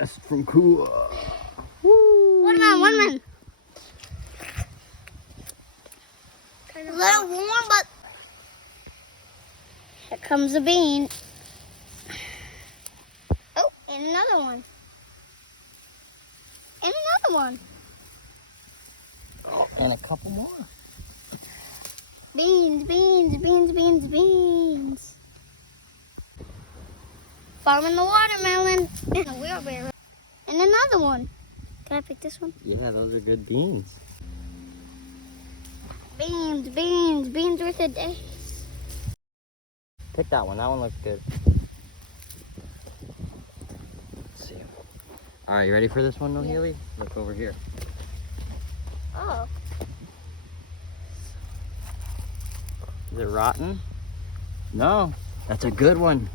That's from cool. Watermelon. A little warm, but here comes a bean. Oh, and another one. And another one. Oh, and a couple more. Beans. Farming the watermelon. And a wheelbarrow. And another one. Can I pick this one? Yeah, those are good beans. Beans worth a day. Pick that one. That one looks good. Let's see. All right, you ready for this one, Nohili? Look over here. Oh. Is it rotten? No, that's a good one.